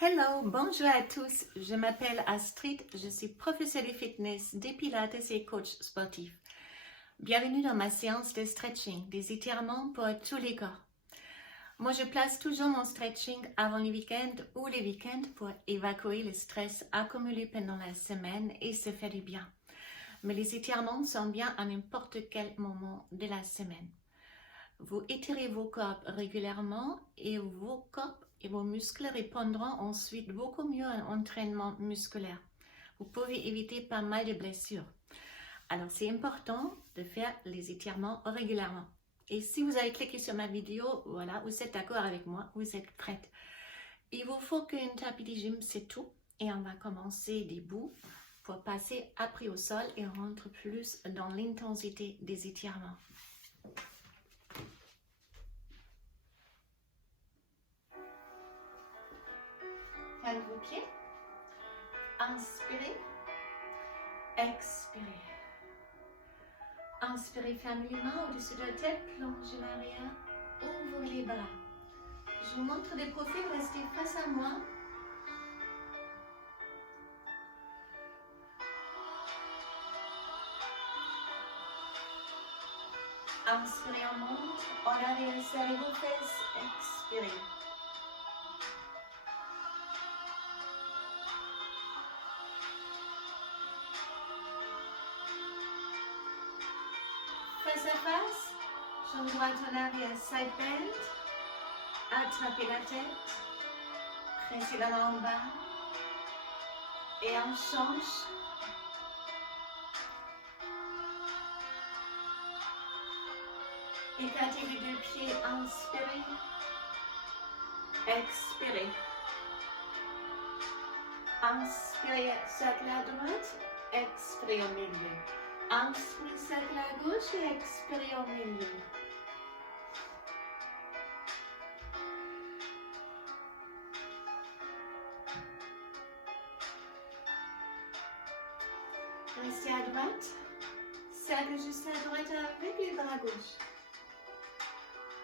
Hello, bonjour à tous, je m'appelle Astrid, je suis professeure de fitness, de pilates et coach sportif. Bienvenue dans ma séance de stretching, des étirements pour tous les corps. Moi, je place toujours mon stretching avant les week-ends ou les week-ends pour évacuer le stress accumulé pendant la semaine et se faire du bien. Mais les étirements sont bien à n'importe quel moment de la semaine. Vous étirez vos corps régulièrement et vos corps et vos muscles répondront ensuite beaucoup mieux à un entraînement musculaire. Vous pouvez éviter pas mal de blessures. Alors, c'est important de faire les étirements régulièrement. Et si vous avez cliqué sur ma vidéo, voilà, vous êtes d'accord avec moi, vous êtes prête. Il vous faut qu'une tapis de gym, c'est tout. Et on va commencer debout pour passer après au sol et on rentre plus dans l'intensité des étirements. Calme vos pieds. Inspirez. Expirez. Inspirez, fermez les mains au-dessus de la tête, plongez l'arrière, ouvrez les bras. Je vous montre des profils, restez face à moi. Inspirez, on monte, en arrière, serrez vos fesses, expirez. Face à face, jambe droite en arrière, side bend, attrapez la tête, pressez la main en bas, et on change. Écartez les deux pieds, inspirez, expirez. Inspirez, cercle à droite, expirez au milieu. Inspirez, cercle à gauche et expirez au milieu. Restez à droite, cercle juste à droite avec les bras gauche.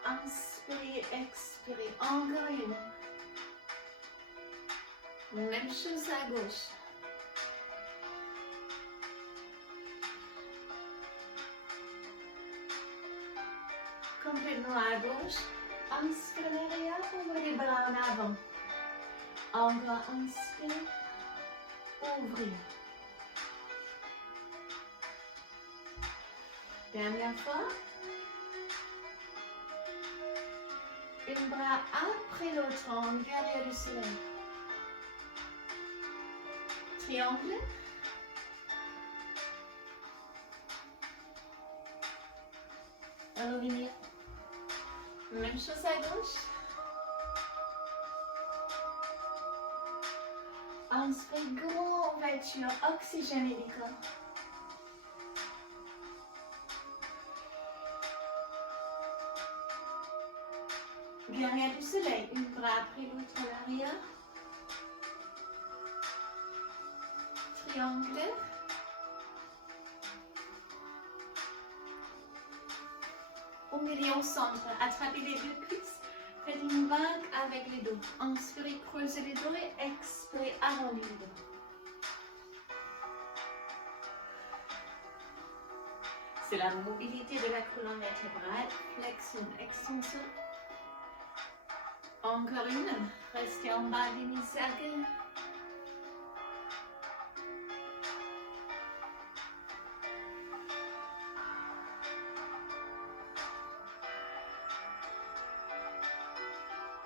Inspirez, expirez, encore une. Même chose à gauche. Complètement à gauche. Inspirez l'arrière, ouvrez les bras en avant. Encore inspirez, ouvrez. Dernière fois. Un bras après l'autre en guerrier du soleil. Triangle. Revenir. Même chose à gauche. Inspirez, grande ouverture, oxygénez les corps. Guerrier du soleil, un bras après l'autre en arrière. Triangle. Au milieu au centre, attrapez les deux cuisses, faites une vague avec les dos. Inspirez, creusez les dos et expirez, arrondissez les dos. C'est la mobilité de la colonne vertébrale, flexion, extension. Encore une, restez en bas du demi-cercle.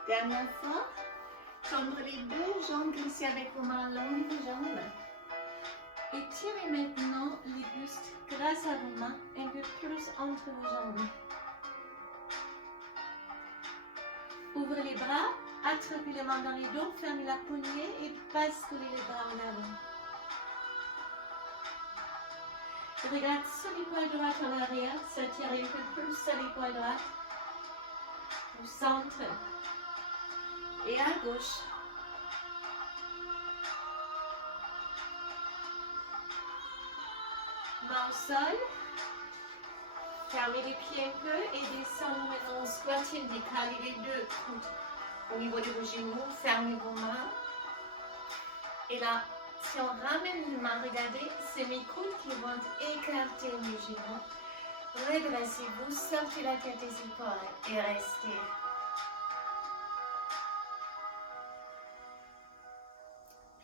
Dernière fois, tendre les deux jambes, glissez avec vos mains longues vos jambes. Étirez maintenant les bustes grâce à vos mains, un peu plus entre vos jambes. Ouvrez les bras, attrapez les mains dans les dos, fermez la poignée et basculez les bras en avant. Regardez sur l'épaule droite en arrière, s'attirez un peu plus sur l'épaule droite. Au centre. Et à gauche. Main au sol. Fermez les pieds un peu et descendez maintenant en squatting. Décalez les deux coudes au niveau de vos genoux. Fermez vos mains. Et là, si on ramène les mains, regardez, c'est mes coudes qui vont écarter mes genoux. Redressez-vous, sortez la tête des épaules et restez.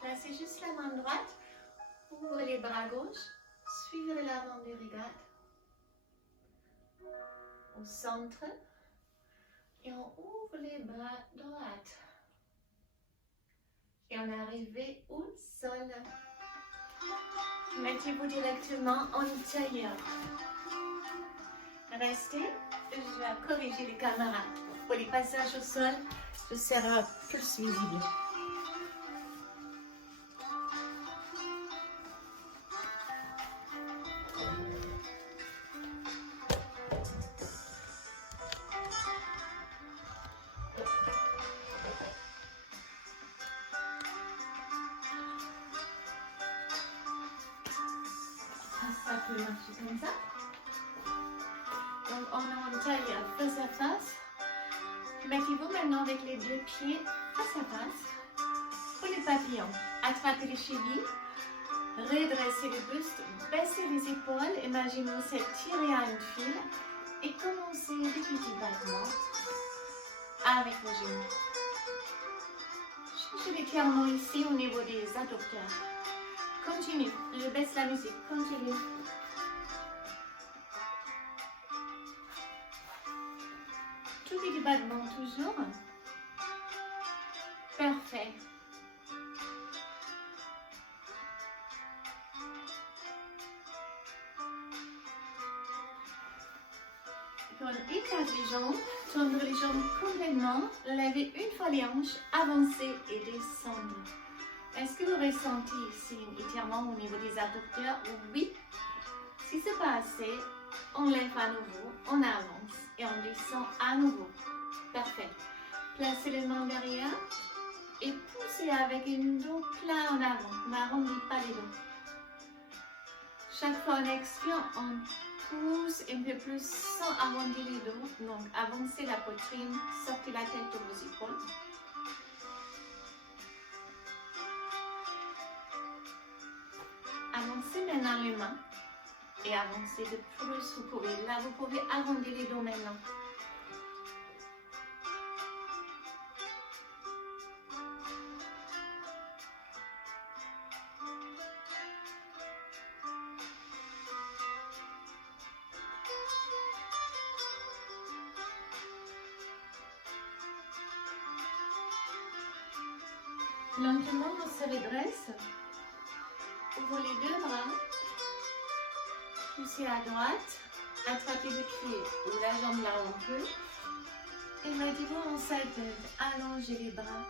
Placez juste la main droite, ouvrez les bras gauche, suivez l'avant du regard. Au centre, et on ouvre les bras droits. Et on arrive au sol. Mettez-vous directement en tailleur. Restez, je vais corriger les caméras. Pour les passages au sol, ce sera plus visible. Ça peut marcher comme ça. Donc on est en tailleur face à face. Mettez-vous maintenant avec les deux pieds face à face. Pour les papillons, attrapez les chevilles, redressez le buste, baissez les épaules, imaginez s'étirer à une file et commencez des petits battements avec les genoux. Cherchez l'étirement ici au niveau des adducteurs. Continue, je baisse la musique, continue. Tout petit battement toujours. Parfait. Puis on écarte les jambes, tendre les jambes complètement, lever une fois les hanches, avancer et descendre. Est-ce que vous ressentez ici un étirement au niveau des adducteurs? Oui. Si ce n'est pas assez, on lève à nouveau, on avance et on descend à nouveau. Parfait. Placez les mains derrière et poussez avec un dos plat en avant. N'arrondissez pas les dos. Chaque fois on expire, on pousse un peu plus sans arrondir les dos. Donc avancez la poitrine, sortez la tête de vos épaules. Avancez maintenant les mains et avancez le plus vous pouvez. Là, vous pouvez arrondir les dos maintenant. Lentement, on se redresse. Ouvrez les deux bras. Poussez à droite. Attrapez le pied ou la jambe là où on peut. Et mettez-vous en side-bend. Allongez les bras.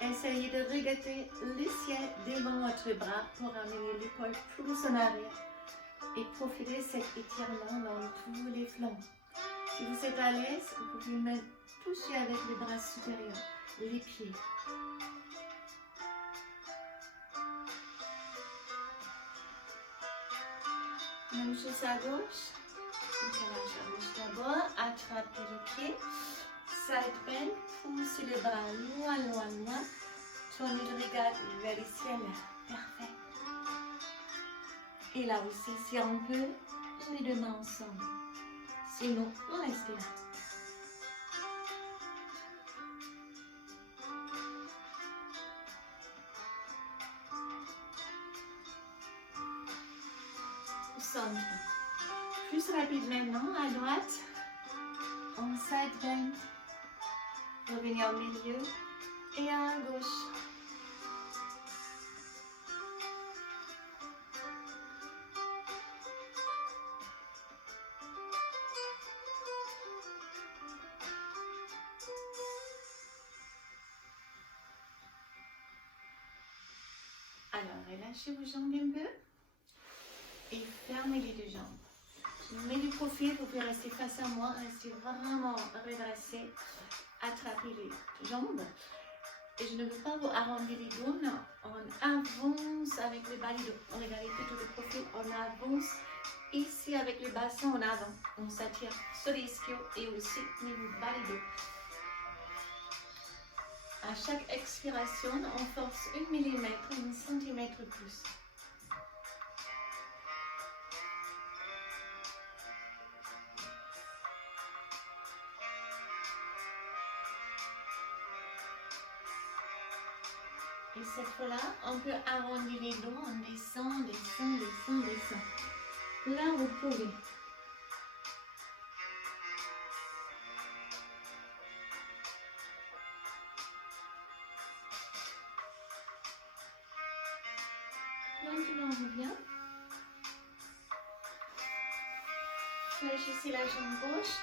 Essayez de regarder le ciel devant votre bras pour amener l'épaule plus en arrière. Et profitez de cet étirement dans tous les flancs. Si vous êtes à l'aise, vous pouvez même toucher avec les bras supérieurs, les pieds. Même chose à gauche. Décalage à gauche d'abord. Attrapez le pied. Side bend. Poussez les bras loin, loin, loin. Tournez le regard vers le ciel. Parfait. Et là aussi, si on peut, les deux mains ensemble. Sinon, on reste là. Centre. Plus rapide maintenant, à droite, en side bend, revenez au milieu et à gauche. Alors, relâchez vos jambes un peu. Et fermez les deux jambes. Mets du profil, vous pouvez rester face à moi, restez vraiment redressé, attrapez les jambes. Et je ne veux pas vous arrondir les dos, non. On avance avec le bas du dos. Regardez plutôt le profil, on avance ici avec le bassin en avant. On s'attire sur les ischios et aussi niveau bas du dos. À chaque expiration, on force 1 mm, 1 cm plus. Et cette fois-là, on peut arrondir les dos, on descend, descend, descend, descend. Là, vous pouvez. Maintenant, on revient. Fléchissez la jambe gauche.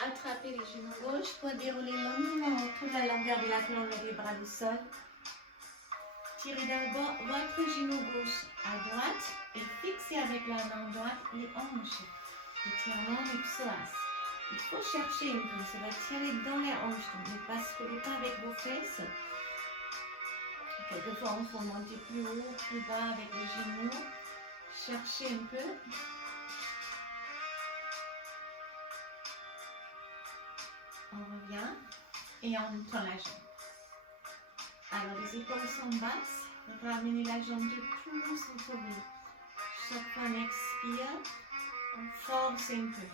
Attrapez les genoux gauches pour dérouler longuement toute la longueur de la colonne des bras du sol. Tirez d'abord votre genou gauche à droite et fixez avec la main droite les hanches. Étirement du psoas. Il faut chercher un peu, ça va tirer dans les hanches, donc ne basculez pas avec vos fesses. Quelquefois on peut monter plus haut, plus bas avec les genoux. Cherchez un peu. On revient et on tend la jambe. Alors les épaules sont basses, ramenez la jambe le plus vous pouvez. Chaque fois on expire, on force un peu.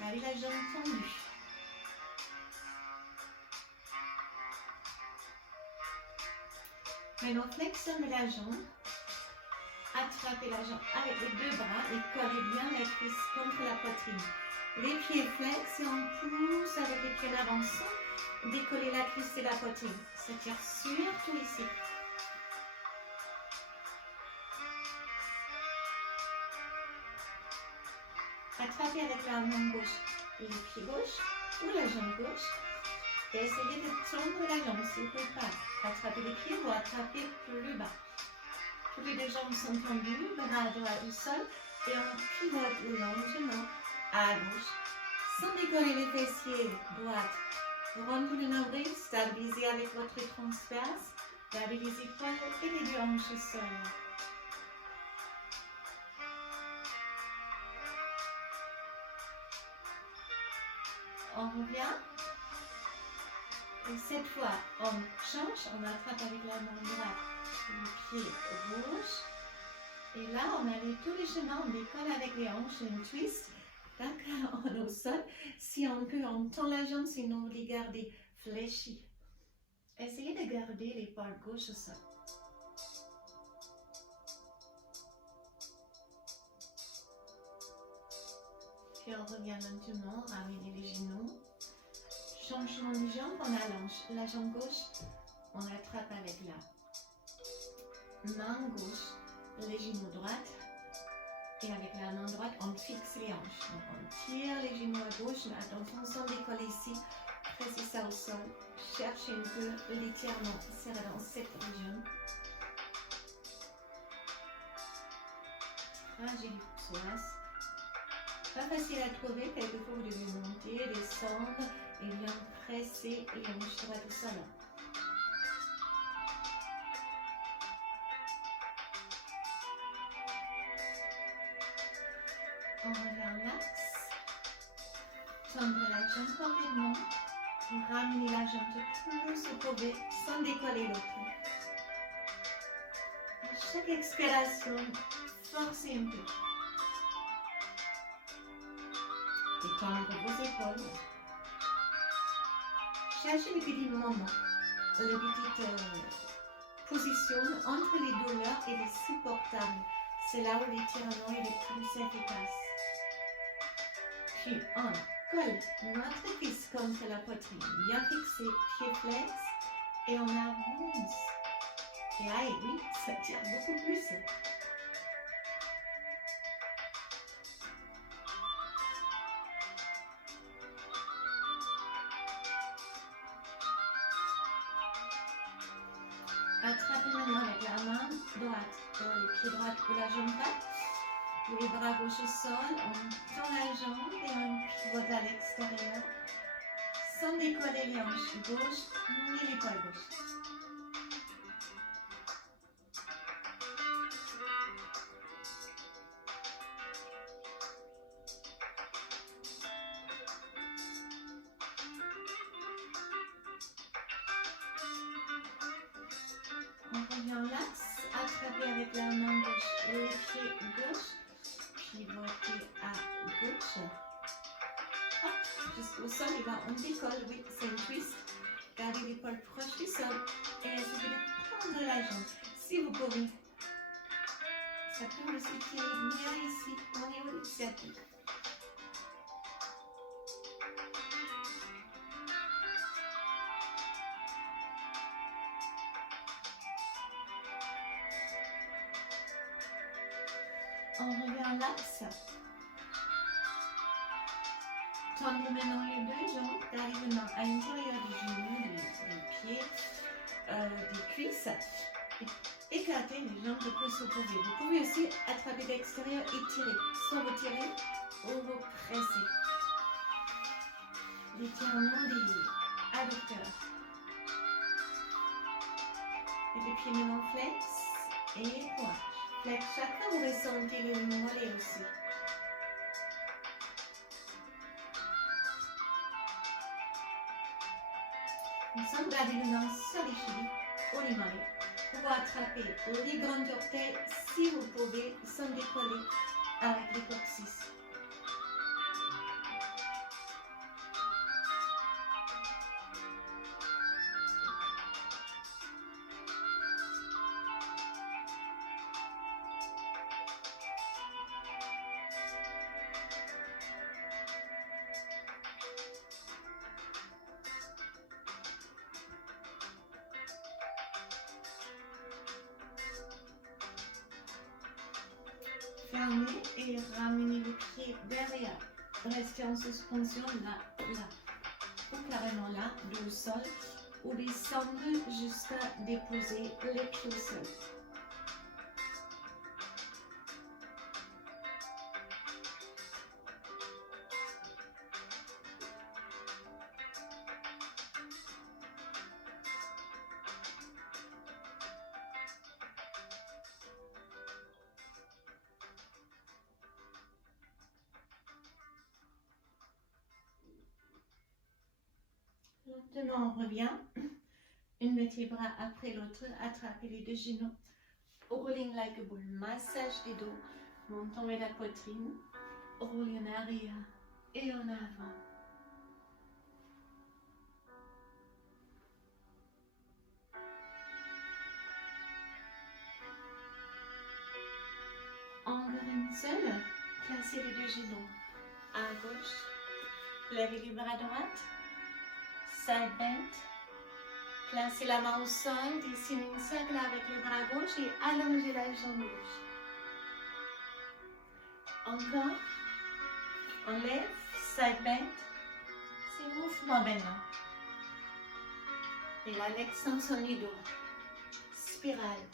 Gardez la jambe tendue. Maintenant flexion de la jambe. Attrapez la jambe avec les deux bras et collez bien la cuisse contre la poitrine. Les pieds flex et on pousse avec les pieds en avant sans décoller la cuisse et la poitrine. Ça tire surtout ici. Attrapez avec la main gauche les pieds gauche ou la jambe gauche et essayez de tendre la jambe si vous ne pouvez pas. Attrapez les pieds ou attrapez plus bas. Toutes les deux jambes sont tendues, bras droit au sol et on pivote lentement à gauche, sans décoller les fessiers, droite. Rentrez le nombril, stabilisez avec votre transverse, gardez les épaules et les deux hanches au sol. On revient. Et cette fois, on change, on attrape avec la main droite le pied gauche. Et là, on allait tous les chemins, on décolle avec les hanches, une twist. D'accord, on est au sol. Si on peut, on tend la jambe, sinon vous les gardez fléchis. Essayez de garder l'épaule gauche au sol. Puis on revient maintenant, ramenez les genoux. Changement de jambe, on allonge. La jambe gauche, on attrape avec la main gauche, les genoux droites. Et avec la main droite, on fixe les hanches. Donc on tire les genoux à gauche, mais attention sans décoller ici. Pressez ça au sol. Cherchez un peu l'étirement. Serrez dans cette région. Trajet du psoas. Pas facile à trouver. Quelquefois vous devez monter, descendre et bien presser les hanches droites au sol. On revient en axe, tendre la jambe complètement, ramener la jambe le plus vous pouvez sans décoller le cou. À chaque expiration, forcez un peu. Détendre vos épaules. Cherchez le petit moment, la petite position entre les douleurs et les supportables. C'est là où l'étirement est le plus efficace. Puis on colle notre cuisse contre la poitrine, bien fixé, pied flex, et on avance. Et là, oui, ça tire beaucoup plus. Attrapez maintenant avec la main droite, le pied droit ou la jambe droite. Les bras gauche au sol, on tend la jambe et on pivote à l'extérieur sans décoller les hanches gauche ni l'épaule gauche. Attrapez avec la main gauche les pieds gauche. Pivotez à gauche. Hop, jusqu'au sol, et bien on décolle, oui, c'est une twist. Gardez l'épaule proche du sol et il suffit de prendre la jambe. Si vous pouvez, ça peut aussi tirer bien ici au niveau du sciatique. On revient à l'axe. Tendre maintenant les deux jambes, gardez maintenant à l'intérieur du genou, des pieds, des cuisses. Écartez les jambes le plus que vous pouvez. Vous pouvez aussi attraper l'extérieur et tirer. Soit vous tirez ou vous pressez. L'étirement des adducteurs. Et les pieds maintenant flex et pointe. Flex chaque fois vous ressentez le mollet aussi. Nous sommes gardés les mains sur les chevilles ou les mollets. Pour attraper les grands orteils, si vous pouvez, sans décoller avec les coccyx. Fermez et ramenez les pieds derrière. Restez en suspension là, ou carrément là, du sol, ou descendre jusqu'à déposer les pieds au sol. Maintenant, on revient. Une vertèbre après l'autre. Attrapez les deux genoux. Rolling like a bull. Massage des dos. Montons vers la poitrine. Roulez en arrière et en avant. Encore une seule. Placez les deux genoux à gauche. Levez les bras à droite. Side bend. Placez la main au sol, dessinez un cercle avec le bras gauche et allongez la jambe gauche. Encore. On lève, side bend. C'est mouvement maintenant. Et là, l'extension du dos. Spirale.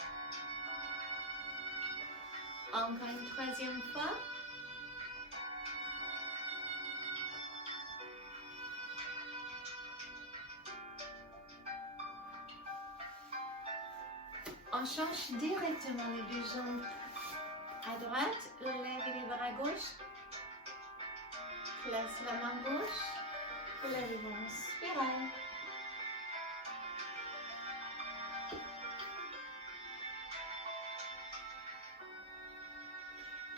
Encore une troisième fois. On change directement les deux jambes à droite, levez les bras gauche, place la main gauche, levez-vous en spirale.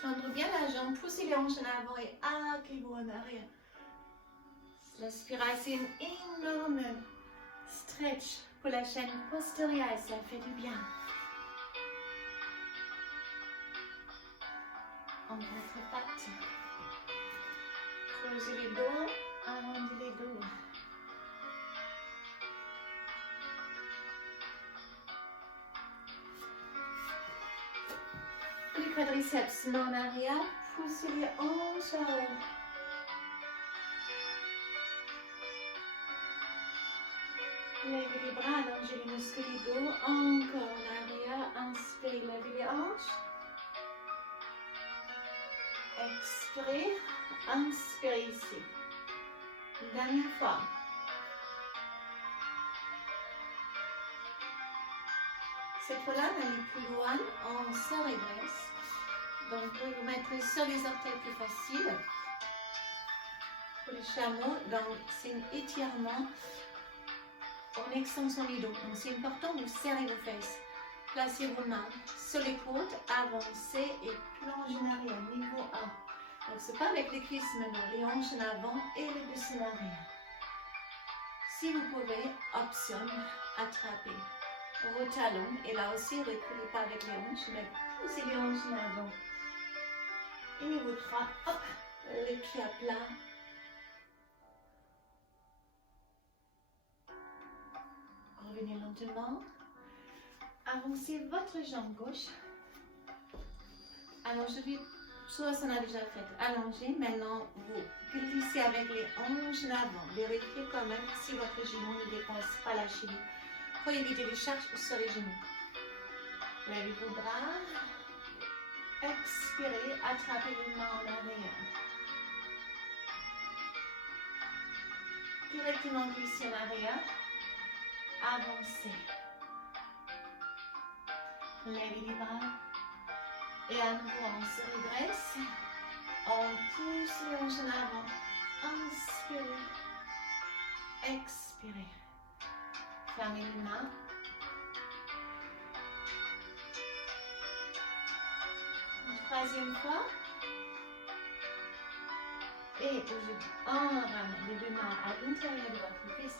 Tendre bien la jambe, poussez les hanches en avant et arquez-vous en arrière. La spirale, c'est une énorme stretch pour la chaîne postérieure et ça fait du bien. En quatre pattes. Creusez les dos, arrondissez les dos. Les quadriceps, main en arrière, poussez les hanches à haut. Levez les bras, allongez les muscles du dos, encore en arrière, inspirez, levez les hanches. Expirez, inspirez ici. Dernière fois. Cette fois-là, on aller plus loin, on se redresse. Donc, vous pouvez vous mettre sur les orteils plus faciles. Pour les chameaux, donc c'est un étirement en extension du dos. Donc, c'est important de serrer vos fesses. Placez vos mains sur les côtes, avancez et plongez en arrière, niveau 1. Donc c'est pas avec les cuisses maintenant, les hanches en avant et les buste en arrière. Si vous pouvez, option, attraper vos talons et là aussi reculez pas avec les hanches, mais poussez les hanches en avant. Et niveau 3, hop, les pieds à plat. Revenez lentement. Avancez votre jambe gauche. Alors je vais, soit on a déjà fait, allonger. Maintenant, vous glissez avec les hanches en avant. Vérifiez quand même si votre genou ne dépasse pas la cheville pour éviter les charges sur les genoux. Levez vos bras. Expirez, attrapez les mains en arrière. Directement glissez en arrière. Avancez. Levez les bras. Et à nouveau, on se redresse. On pousse les hanches en avant. Inspirez. Expirez. Fermez les mains. Une troisième fois. Et aujourd'hui, on ramène les deux mains à l'intérieur de votre cuisse.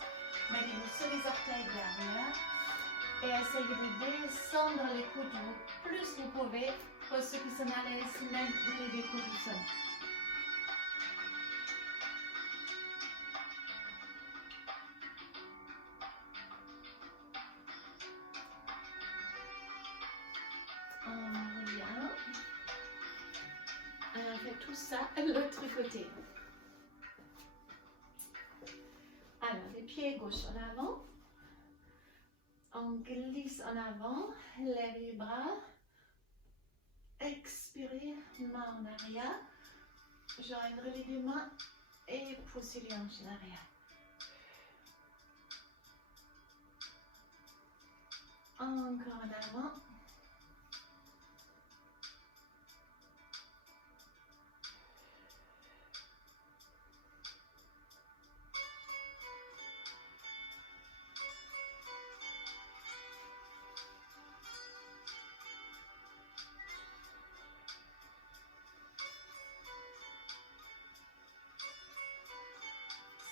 Mettez-vous sur les orteils derrière. Et essayez de descendre les coudes le plus vous pouvez. Pour ceux qui sont à l'aise, maintenez les coudes au sol. On revient. On fait tout ça de l'autre côté. Alors, les pieds gauche en avant. On glisse en avant, levez les bras, expirez, main en arrière, joindre les deux mains et poussez les hanches en arrière. Encore en avant.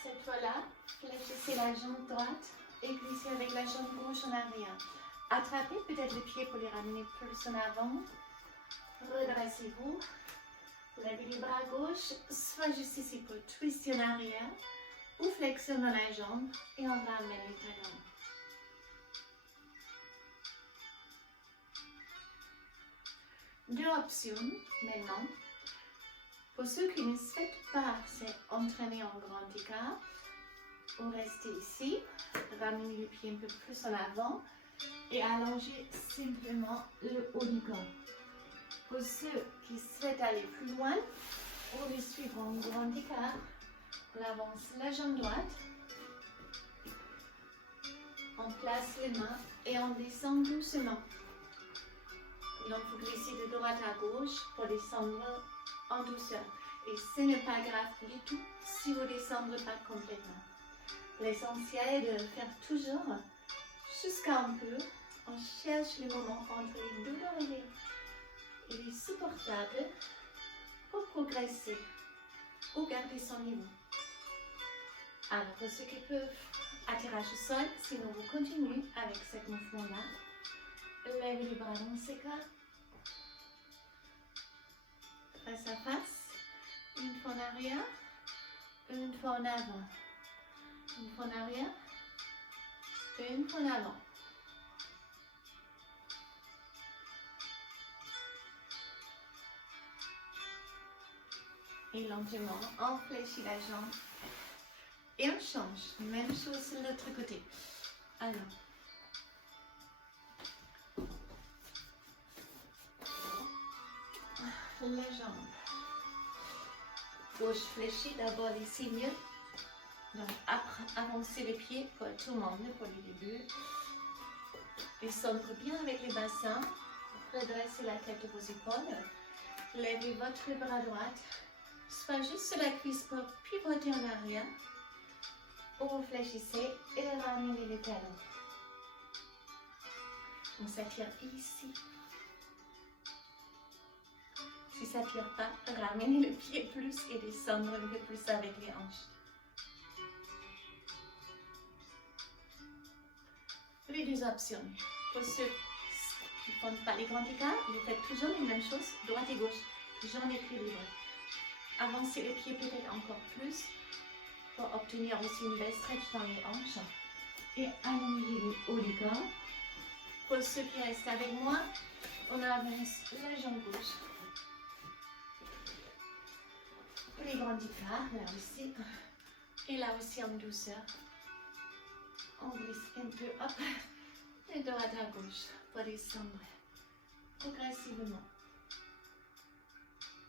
Cette fois-là, fléchissez la jambe droite et glissez avec la jambe gauche en arrière. Attrapez peut-être les pieds pour les ramener plus en avant. Redressez-vous. Levez les bras gauche, soit juste ici pour twister en arrière ou flexer dans la jambe et on ramène les talons. Deux options maintenant. Pour ceux qui ne souhaitent pas s'entraîner en grand écart, vous restez ici, ramenez les pieds un peu plus en avant et allongez simplement le haut du corps. Pour ceux qui souhaitent aller plus loin, ou les suivre en grand écart, on avance la jambe droite, on place les mains et on descend doucement. Donc vous glissez de droite à gauche pour descendre en douceur. Et ce n'est pas grave du tout si vous ne descendez pas complètement. L'essentiel est de faire toujours jusqu'à un peu. On cherche le moment entre les douleurs et les supportables pour progresser ou garder son niveau. Alors pour ceux qui peuvent, atterrage au sol, sinon vous continuez avec ce mouvement-là. Levez les bras dans ces cas. Face à face, une fois en arrière, une fois en avant, une fois en arrière, une fois en avant. Et lentement, on fléchit la jambe et on change. Même chose de l'autre côté. Alors. La jambe gauche fléchie, d'abord ici mieux. Donc avancez les pieds pour tout le monde pour le début. Descendre bien avec les bassins. Redressez la tête de vos épaules. Levez votre bras droit. Soit juste sur la cuisse pour pivoter en arrière. Ou vous fléchissez et ramenez les talons. On s'attire ici. Si ça ne tire pas, ramenez le pied plus et descendre un peu plus avec les hanches. Les deux options. Pour ceux qui ne font pas les grands écarts, vous faites toujours les mêmes choses, droite et gauche, toujours en équilibre. Avancez les pieds peut-être encore plus pour obtenir aussi une belle stretch dans les hanches. Et allongez le haut du corps. Pour ceux qui restent avec moi, on avance la jambe gauche. Les grands écarts, là aussi. Et là aussi en douceur. On glisse un peu, hop, de droite à gauche pour descendre progressivement.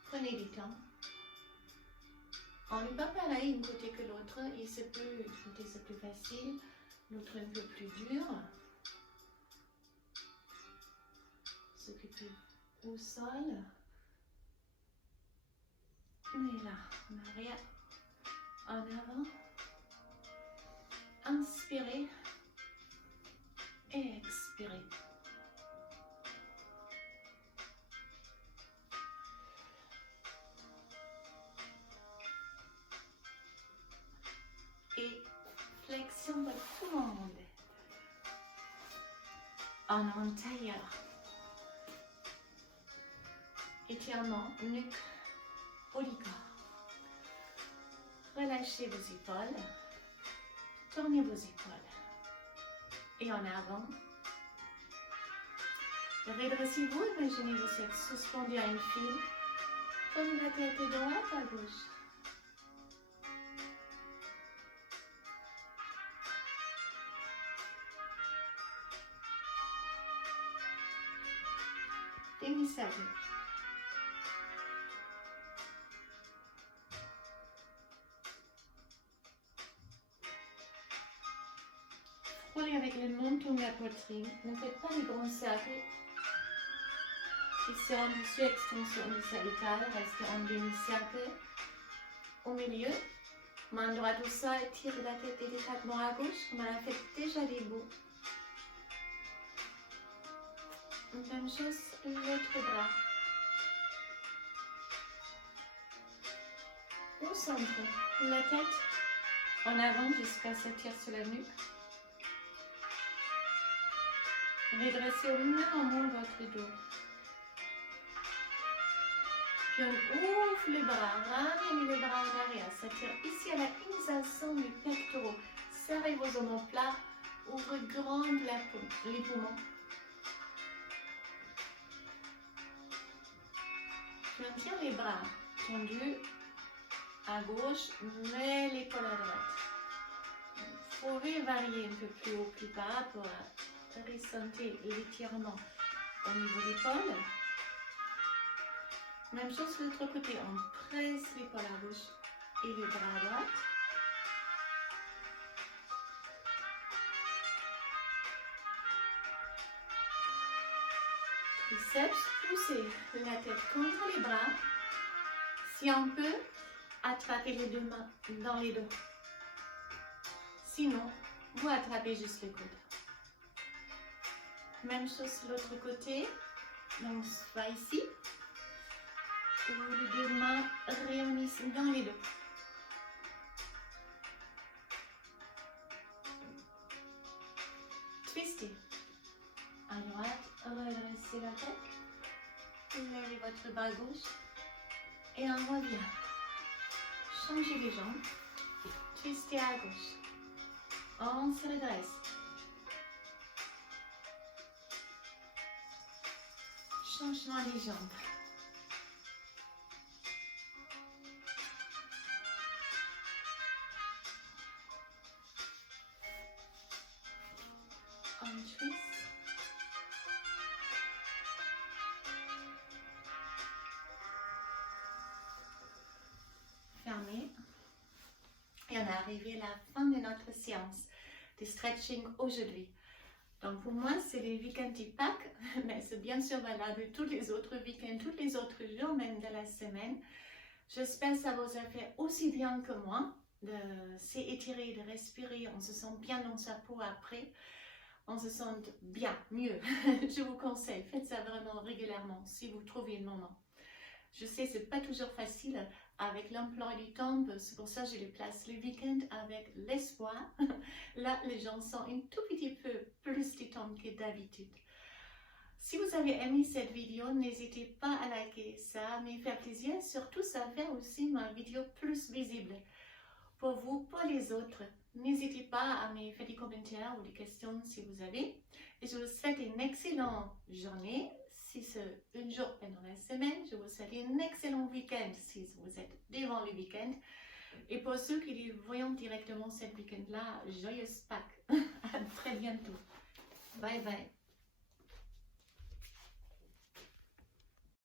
Prenez du temps. On n'est pas pareil d'un côté que l'autre. Il se peut, un côté c'est plus facile, l'autre un peu plus dur. S'occuper au sol. Et là, en arrière, en avant. Inspirez et expirez. Et flexion de tout le monde. En tailleur. Étirement, nuque, haut du corps. Relâchez vos épaules. Tournez vos épaules. Et en avant. Redressez-vous, imaginez vous êtes suspendu à une file. Tournez la tête de droite à gauche. Demi-cercle. Frôlez avec le menton de la poitrine. Ne faites pas de grands cercles. Ici en dessus, extension du cervical. Restez en demi-cercle. Au milieu. Main droite au sol. Tirez la tête délicatement à gauche. On a fait déjà des bouts. Même chose, l'autre bras. Au centre. La tête en avant jusqu'à se tirer sur la nuque. Redressez au minimum votre dos. Puis on ouvre les bras, ramenez les bras en arrière. S'attire ici à la initiation du pectoral. Serrez vos omoplates, ouvrez grand les poumons. Puis on tire les bras tendus à gauche, mais l'épaule à droite. Vous pouvez varier un peu plus haut, plus bas pour ressentir l'étirement au niveau de l'épaule. Même chose de l'autre côté, on presse l'épaule à gauche et le bras à droite. Triceps, poussez la tête contre les bras. Si on peut, attrapez les deux mains dans les dos. Sinon, vous attrapez juste les coudes. Même chose de l'autre côté. Donc, on va ici. Où les deux mains réunissent dans les dos. Twistez. À droite, redressez la tête. Levez votre bras gauche. Et on revient. Changez les jambes. Twistez à gauche. On se redresse. Changement des jambes. On twist. Fermez. Et on est arrivé à la fin de notre séance de stretching aujourd'hui. Donc pour moi, c'est les week-ends de Pâques, mais c'est bien sûr valable tous les autres week-ends, tous les autres jours, même de la semaine. J'espère que ça vous a fait aussi bien que moi, de s'étirer, de respirer, on se sent bien dans sa peau après. on se sent bien, mieux. Je vous conseille, faites ça vraiment régulièrement si vous trouvez le moment. Je sais, c'est pas toujours facile avec l'emploi du temps, c'est pour ça que je les place le week-end avec l'espoir. Là, les gens sont un tout petit peu plus de temps que d'habitude. Si vous avez aimé cette vidéo, n'hésitez pas à liker, ça me fait plaisir. Surtout, ça fait aussi ma vidéo plus visible pour vous, pour les autres. N'hésitez pas à me faire des commentaires ou des questions si vous avez. Et je vous souhaite une excellente journée. Si c'est un jour pendant la semaine, je vous souhaite un excellent week-end si vous êtes devant le week-end. Et pour ceux qui les voient directement ce week-end-là, joyeuse Pâques. À très bientôt. Bye bye.